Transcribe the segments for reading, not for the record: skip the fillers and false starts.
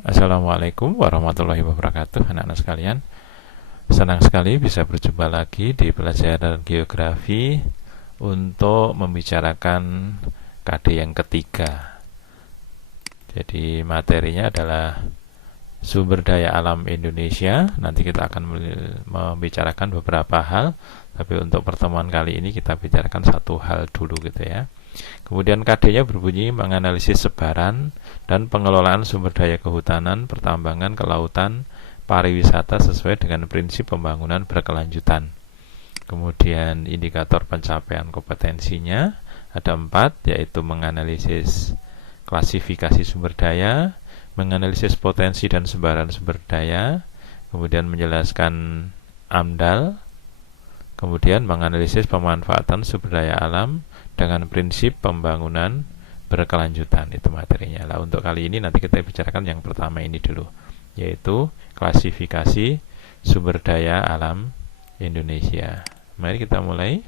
Assalamualaikum warahmatullahi wabarakatuh, anak-anak sekalian. Senang sekali bisa berjumpa lagi di pelajaran geografi untuk membicarakan KD yang ketiga. Jadi materinya adalah sumber daya alam Indonesia. Nanti kita akan membicarakan beberapa hal, tapi untuk pertemuan kali ini kita bicarakan satu hal dulu gitu ya. Kemudian KD-nya berbunyi menganalisis sebaran dan pengelolaan sumber daya kehutanan, pertambangan, kelautan, pariwisata sesuai dengan prinsip pembangunan berkelanjutan. Kemudian indikator pencapaian kompetensinya ada 4, yaitu menganalisis klasifikasi sumber daya, menganalisis potensi dan sebaran sumber daya, kemudian menjelaskan AMDAL, kemudian menganalisis pemanfaatan sumber daya alam dengan prinsip pembangunan berkelanjutan. Itu materinya. Lah, untuk kali ini nanti kita bicarakan yang pertama ini dulu, yaitu klasifikasi sumber daya alam Indonesia. Mari kita mulai.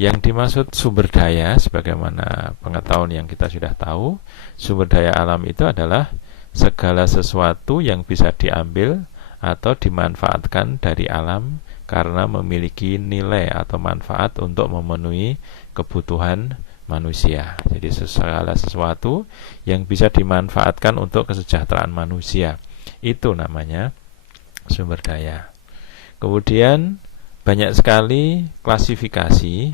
Yang dimaksud sumber daya, sebagaimana pengetahuan yang kita sudah tahu, sumber daya alam itu adalah segala sesuatu yang bisa diambil atau dimanfaatkan dari alam karena memiliki nilai atau manfaat untuk memenuhi kebutuhan manusia. Jadi segala sesuatu yang bisa dimanfaatkan untuk kesejahteraan manusia, itu namanya sumber daya. Kemudian banyak sekali klasifikasi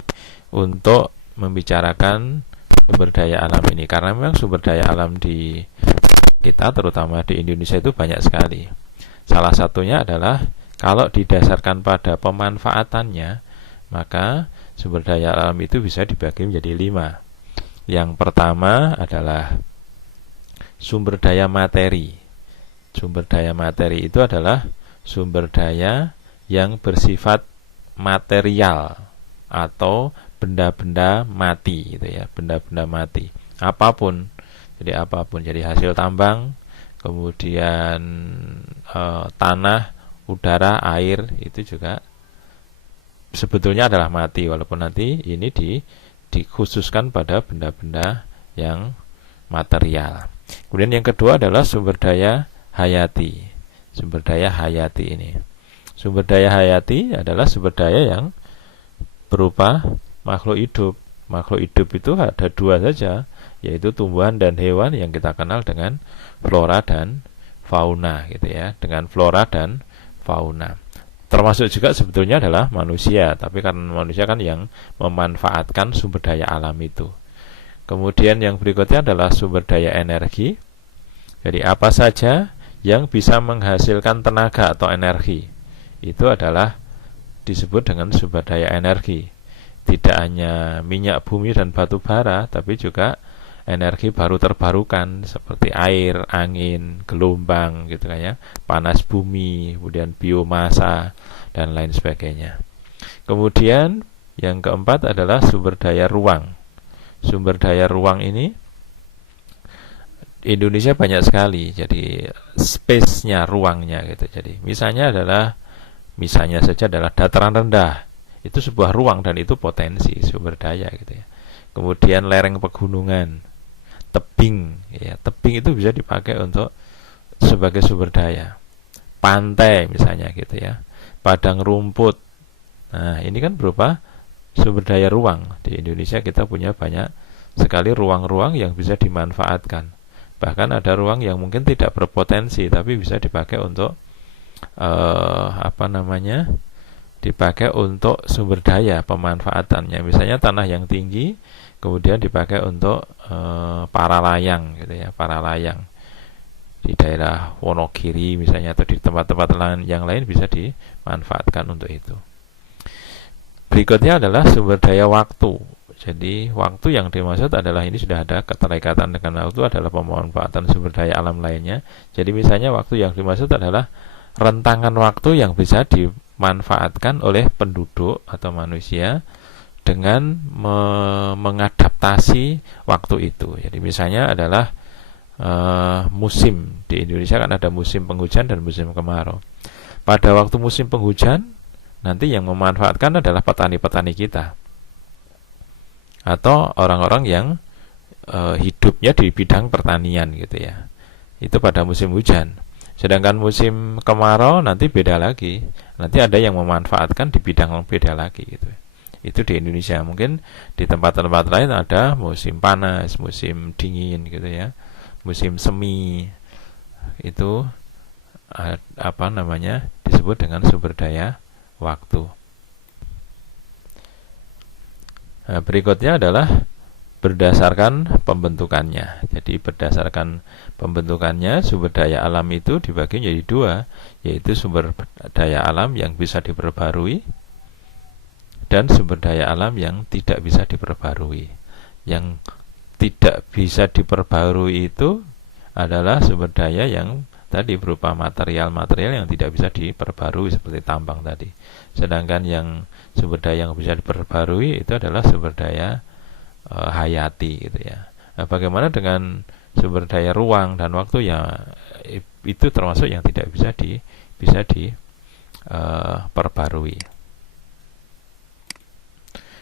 untuk membicarakan sumber daya alam ini, karena memang sumber daya alam di kita, terutama di Indonesia, itu banyak sekali. Salah satunya adalah kalau didasarkan pada pemanfaatannya, maka sumber daya alam itu bisa dibagi menjadi 5. Yang pertama adalah sumber daya materi. Sumber daya materi itu adalah sumber daya yang bersifat material atau benda-benda mati gitu ya, benda-benda mati. Apapun. Jadi hasil tambang, kemudian tanah, udara, air, itu juga sebetulnya adalah mati, walaupun nanti ini dikhususkan pada benda-benda yang material. Kemudian yang kedua adalah sumber daya hayati. Sumber daya hayati ini, sumber daya hayati adalah sumber daya yang berupa makhluk hidup. Makhluk hidup itu ada 2 saja, yaitu tumbuhan dan hewan yang kita kenal dengan flora dan fauna gitu ya, dengan flora dan fauna. Termasuk juga sebetulnya adalah manusia, tapi karena manusia kan yang memanfaatkan sumber daya alam itu. Kemudian yang berikutnya adalah sumber daya energi. Jadi apa saja yang bisa menghasilkan tenaga atau energi, itu adalah disebut dengan sumber daya energi. Tidak hanya minyak bumi dan batu bara, tapi juga energi baru terbarukan seperti air, angin, gelombang gitu kan ya, panas bumi, kemudian biomasa dan lain sebagainya. Kemudian yang keempat adalah sumber daya ruang. Sumber daya ruang ini Indonesia banyak sekali, jadi space-nya, ruangnya gitu. Jadi misalnya saja adalah dataran rendah. Itu sebuah ruang dan itu potensi sumber daya gitu ya. Kemudian lereng pegunungan, tebing ya, tebing itu bisa dipakai untuk sebagai sumber daya. Pantai misalnya gitu ya, padang rumput. Nah, ini kan berupa sumber daya ruang. Di Indonesia kita punya banyak sekali ruang-ruang yang bisa dimanfaatkan. Bahkan ada ruang yang mungkin tidak berpotensi tapi bisa dipakai untuk dipakai untuk sumber daya pemanfaatannya. Misalnya tanah yang tinggi kemudian dipakai untuk para layang gitu ya, para layang di daerah Wonogiri misalnya, atau di tempat-tempat yang lain bisa dimanfaatkan untuk itu. Berikutnya adalah sumber daya waktu. Jadi waktu yang dimaksud adalah, ini sudah ada keterikatan dengan waktu, adalah pemanfaatan sumber daya alam lainnya. Jadi misalnya waktu yang dimaksud adalah rentangan waktu yang bisa dimanfaatkan oleh penduduk atau manusia dengan mengadaptasi waktu itu. Jadi misalnya adalah musim. Di Indonesia kan ada musim penghujan dan musim kemarau. Pada waktu musim penghujan, nanti yang memanfaatkan adalah petani-petani kita atau orang-orang yang hidupnya di bidang pertanian gitu ya. Itu pada musim hujan. Sedangkan musim kemarau nanti beda lagi. Nanti ada yang memanfaatkan di bidang beda lagi gitu. Itu di Indonesia. Mungkin di tempat-tempat lain ada musim panas, musim dingin gitu ya. Musim semi. Itu apa namanya? Disebut dengan sumber daya waktu. Nah, berikutnya adalah berdasarkan pembentukannya. Jadi berdasarkan pembentukannya, sumber daya alam itu dibagi menjadi dua, yaitu sumber daya alam yang bisa diperbarui dan sumber daya alam yang tidak bisa diperbarui. Yang tidak bisa diperbarui itu adalah sumber daya yang tadi berupa material-material yang tidak bisa diperbarui seperti tambang tadi. Sedangkan yang sumber daya yang bisa diperbarui itu adalah sumber daya hayati gitu ya. Nah, bagaimana dengan sumber daya ruang dan waktu ya, itu termasuk yang tidak bisa diperbarui.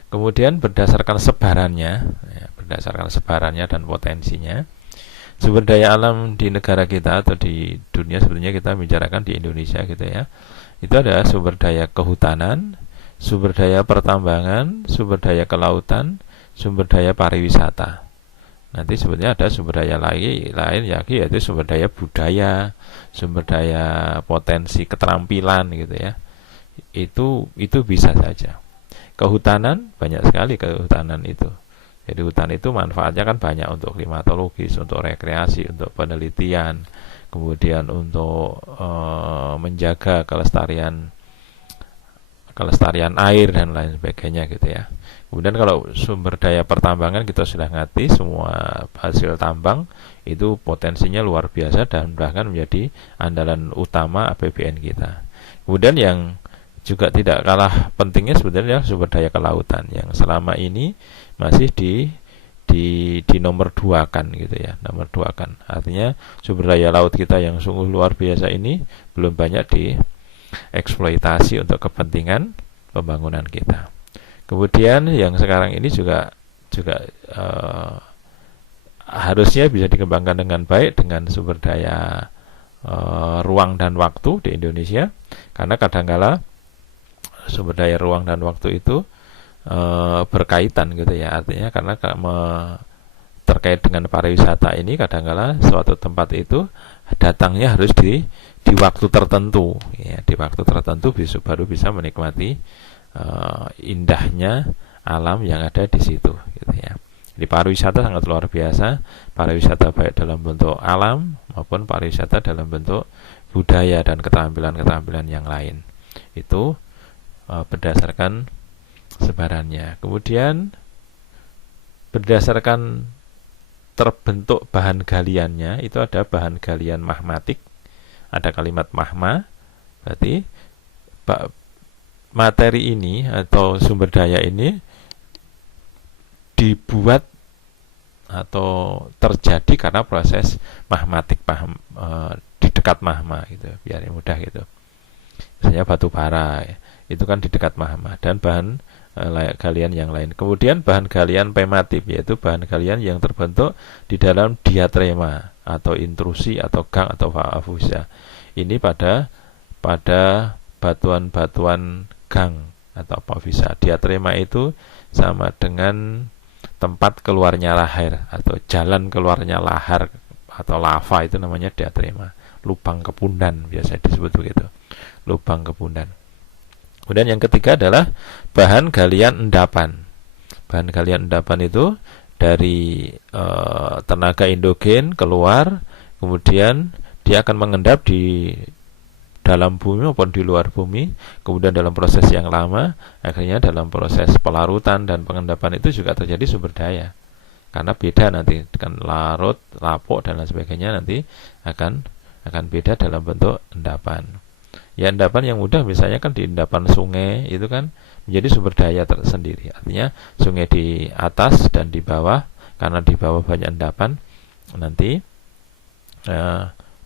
Kemudian berdasarkan sebarannya, ya, berdasarkan sebarannya dan potensinya, sumber daya alam di negara kita atau di dunia, sebetulnya kita bicarakan di Indonesia gitu ya, itu ada sumber daya kehutanan, sumber daya pertambangan, sumber daya kelautan, sumber daya pariwisata. Nanti sebetulnya ada sumber daya lain yaitu sumber daya budaya, sumber daya potensi keterampilan gitu ya. Itu bisa saja. Kehutanan, banyak sekali kehutanan itu. Jadi hutan itu manfaatnya kan banyak untuk klimatologis, untuk rekreasi, untuk penelitian, kemudian untuk menjaga kelestarian air dan lain sebagainya gitu ya. Kemudian kalau sumber daya pertambangan kita sudah ngerti, semua hasil tambang itu potensinya luar biasa dan bahkan menjadi andalan utama APBN kita. Kemudian yang juga tidak kalah pentingnya sebenarnya sumber daya kelautan yang selama ini masih di nomor 2 kan gitu ya, nomor 2 kan. Artinya sumber daya laut kita yang sungguh luar biasa ini belum banyak dieksploitasi untuk kepentingan pembangunan kita. Kemudian yang sekarang ini juga harusnya bisa dikembangkan dengan baik dengan sumber daya ruang dan waktu di Indonesia, karena kadangkala sumber daya ruang dan waktu itu berkaitan gitu ya. Artinya karena terkait dengan pariwisata ini, kadangkala suatu tempat itu datangnya harus di waktu tertentu ya, di waktu tertentu baru bisa menikmati indahnya alam yang ada di situ gitu ya. Di pariwisata sangat luar biasa, pariwisata baik dalam bentuk alam maupun pariwisata dalam bentuk budaya dan keterampilan-keterampilan yang lain. Itu berdasarkan sebarannya. Kemudian berdasarkan terbentuk bahan galiannya, itu ada bahan galian magmatik, ada kalimat magma, berarti materi ini atau sumber daya ini dibuat atau terjadi karena proses magmatik di dekat magma gitu, biar mudah gitu. Misalnya batu bara itu kan di dekat magma, dan bahan galian yang lain. Kemudian bahan galian pematif, yaitu bahan galian yang terbentuk di dalam diatrema atau intrusi atau gang atau fausia. Ini pada batuan-batuan gang atau fausia. Diatrema itu sama dengan tempat keluarnya lahar atau jalan keluarnya lahar atau lava, itu namanya diatrema. Lubang kepundan biasa disebut begitu. Lubang kepundan. Kemudian yang ketiga adalah bahan galian endapan. Bahan galian endapan itu dari tenaga endogen keluar, kemudian dia akan mengendap di dalam bumi maupun di luar bumi, kemudian dalam proses yang lama, akhirnya dalam proses pelarutan dan pengendapan itu juga terjadi sumber daya. Karena beda nanti, kan larut, lapuk dan lain sebagainya nanti akan beda dalam bentuk endapan. Ya, endapan yang mudah misalnya kan di endapan sungai itu kan menjadi sumber daya tersendiri. Artinya sungai di atas dan di bawah, karena di bawah banyak endapan, nanti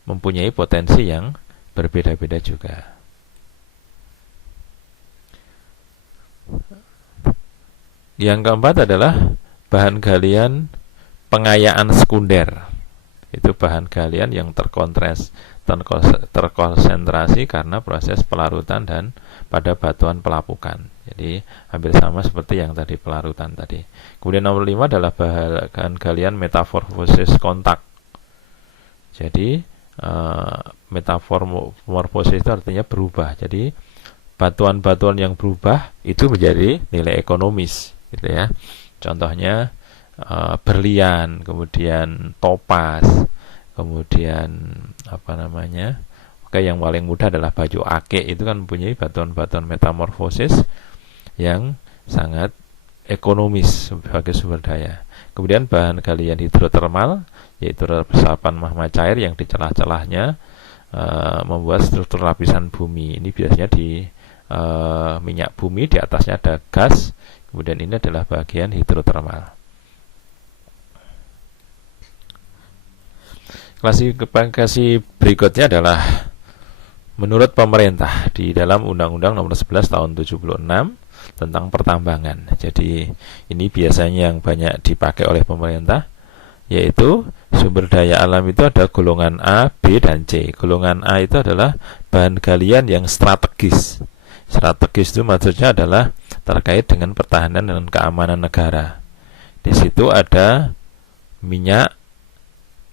mempunyai potensi yang berbeda-beda juga. Yang keempat adalah bahan galian pengayaan sekunder. Itu bahan galian yang terkonsentrasi karena proses pelarutan dan pada batuan pelapukan. Jadi hampir sama seperti yang tadi, pelarutan tadi. Kemudian nomor 5 adalah bahan galian metamorfosis kontak. Jadi metamorfosis itu artinya berubah. Jadi batuan-batuan yang berubah itu menjadi nilai ekonomis, gitu ya. Contohnya berlian, kemudian topas, kemudian oke, yang paling mudah adalah baju ake, itu kan mempunyai batuan-batuan metamorfosis yang sangat ekonomis sebagai sumber daya. Kemudian bahan galian hidrotermal, yaitu resapan magma cair yang di celah-celahnya membuat struktur lapisan bumi. Ini biasanya di minyak bumi, di atasnya ada gas, kemudian ini adalah bagian hidrotermal. Klasifikasi berikutnya adalah menurut pemerintah di dalam Undang-Undang Nomor 11 Tahun 76 tentang pertambangan. Jadi ini biasanya yang banyak dipakai oleh pemerintah, yaitu sumber daya alam itu ada golongan A, B, dan C. Golongan A itu adalah bahan galian yang strategis. Strategis itu maksudnya adalah terkait dengan pertahanan dan keamanan negara. Di situ ada minyak,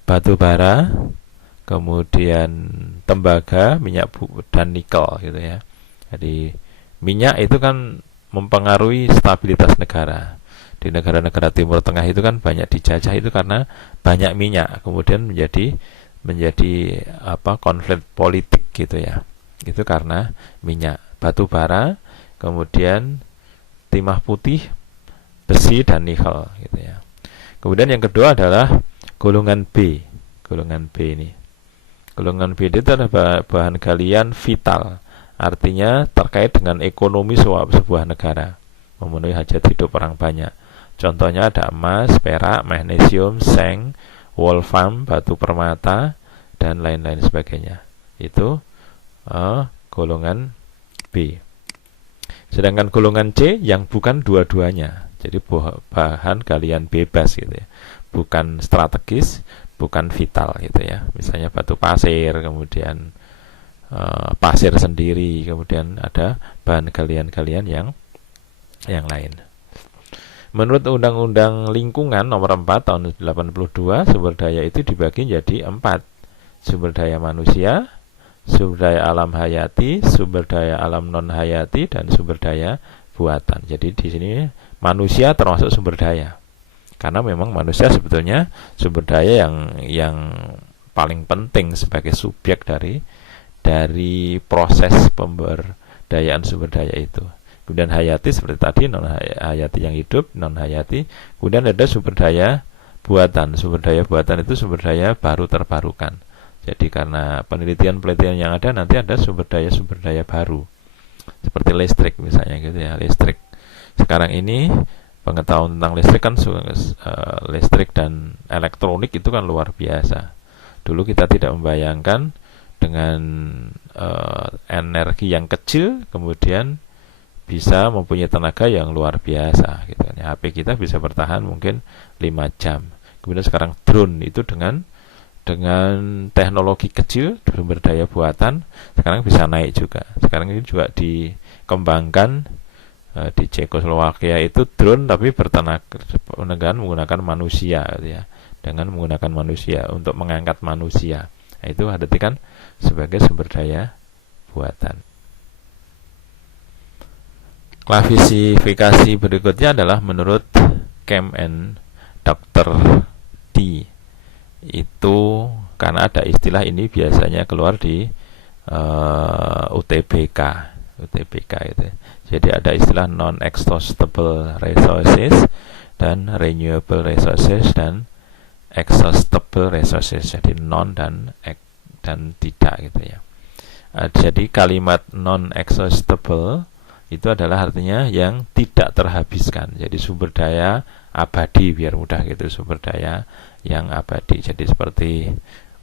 batu bara, kemudian tembaga, minyak dan nikel, gitu ya. Jadi minyak itu kan mempengaruhi stabilitas negara. Di negara-negara Timur Tengah itu kan banyak dijajah itu karena banyak minyak, kemudian menjadi konflik politik, gitu ya. Itu karena minyak. Batu bara, kemudian timah putih, besi, dan nikel, gitu ya. Kemudian yang kedua adalah golongan B. Golongan B ini. Golongan B itu adalah bahan galian vital. Artinya terkait dengan ekonomi sebuah negara, memenuhi hajat hidup orang banyak. Contohnya ada emas, perak, magnesium, seng, wolfram, batu permata, dan lain-lain sebagainya. Itu golongan B. Sedangkan golongan C yang bukan dua-duanya. Jadi bahan galian bebas, gitu ya. Bukan strategis, bukan vital, gitu ya. Misalnya batu pasir, kemudian pasir sendiri, kemudian ada bahan galian-galian yang lain. Menurut Undang-Undang Lingkungan Nomor 4 Tahun 82, sumber daya itu dibagi jadi 4. Sumber daya manusia, sumber daya alam hayati, sumber daya alam non hayati, dan sumber daya buatan. Jadi di sini manusia termasuk sumber daya. Karena memang manusia sebetulnya sumber daya yang paling penting sebagai subjek dari proses pemberdayaan sumber daya itu. Kemudian hayati seperti tadi, non hayati yang hidup, non hayati. Kemudian ada sumber daya buatan. Sumber daya buatan itu sumber daya baru terbarukan. Jadi karena penelitian-penelitian yang ada, nanti ada sumber daya baru. Seperti listrik misalnya, gitu ya. Listrik sekarang ini, pengetahuan tentang listrik kan listrik dan elektronik itu kan luar biasa. Dulu kita tidak membayangkan dengan energi yang kecil kemudian bisa mempunyai tenaga yang luar biasa, gitu. HP kita bisa bertahan mungkin 5 jam. Kemudian sekarang drone itu dengan teknologi kecil, sumber daya buatan, sekarang bisa naik juga. Sekarang ini juga dikembangkan di Cekoslowakia itu drone tapi menggunakan manusia, gitu ya. Dengan menggunakan manusia untuk mengangkat manusia. Nah, itu berarti kan sebagai sumber daya buatan. Klasifikasi berikutnya adalah menurut Chem and Dr. D. Itu karena ada istilah ini biasanya keluar di UTBK itu. Jadi ada istilah non-exhaustible resources dan renewable resources dan exhaustible resources. Jadi non dan tidak, gitu ya. Jadi kalimat non-exhaustible itu adalah artinya yang tidak terhabiskan. Jadi sumber daya abadi, biar mudah gitu, sumber daya yang abadi. Jadi seperti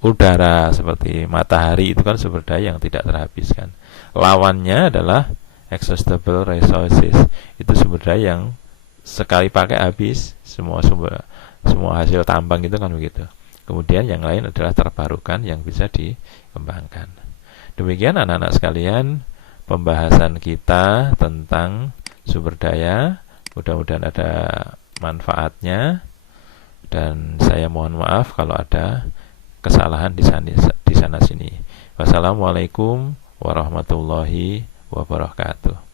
udara, seperti matahari, itu kan sumber daya yang tidak terhabiskan. Lawannya adalah exhaustible resources, itu sumber daya yang sekali pakai habis, semua hasil tambang itu kan begitu. Kemudian yang lain adalah terbarukan yang bisa dikembangkan. Demikian anak-anak sekalian, pembahasan kita tentang sumber daya. Mudah-mudahan ada manfaatnya, dan saya mohon maaf kalau ada kesalahan di sana sini. Wassalamualaikum warahmatullahi wabarakatuh.